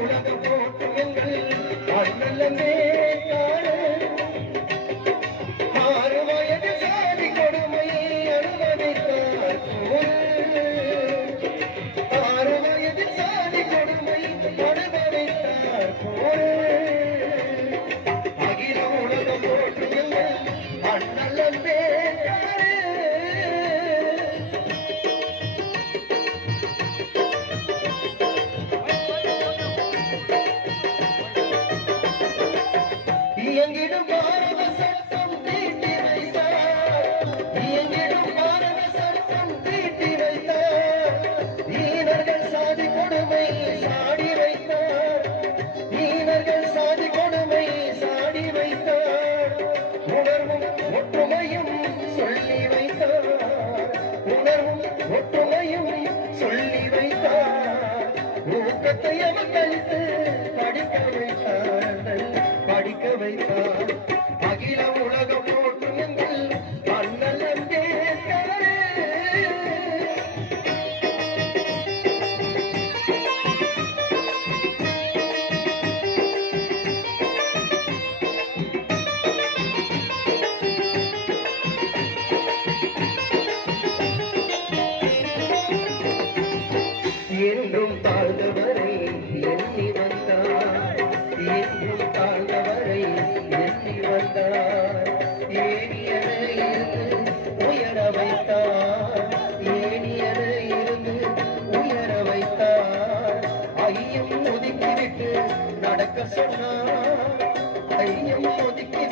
உலகம் போட்டு எங்கள் அண்ணலமே காண 6 வயது சாதி கொடுமையை அனுபவித்தார் 6 வயது சாதி கொடுமை அனுபவித்தார் அகில உலகம் போட்டு எங்கள் அண்ணலமே இயங்கிடும் பாரத சட்டம் தீட்டி வைத்தார் இயங்கிடும் பாரத சட்டம் தீட்டி வைத்தார் ஈனர்கள் சாதி கொடுமை சாடி வைத்தார் ஈனர்கள் சாதி கொடுமை சாடி வைத்தார் உணர்வும் ஒற்றுமையும் சொல்லி வைத்தார் உணர்வும் ஒற்றுமையும் சொல்லி வைத்தார் ஊக்கத்தை அமக்களித்து படிக்க வைத்தார்கள் படிக்க வைத்தார் அகில உலகம் போட்டு எங்கள் அண்ணல் அம்பேத்கரே என்றும் தாழ்ந்தவரை எண்ணி வந்தார் என்றும் தாழ்ந்தவரை எண்ணி வந்தார் ஏனியனை இருந்து உயர வைத்தார் ஏனியனை இருந்து உயர வைத்தார் ஐயம் ஒதுக்கிவிட்டு நடக்க சொன்னார் ஐயம் ஒதுக்கி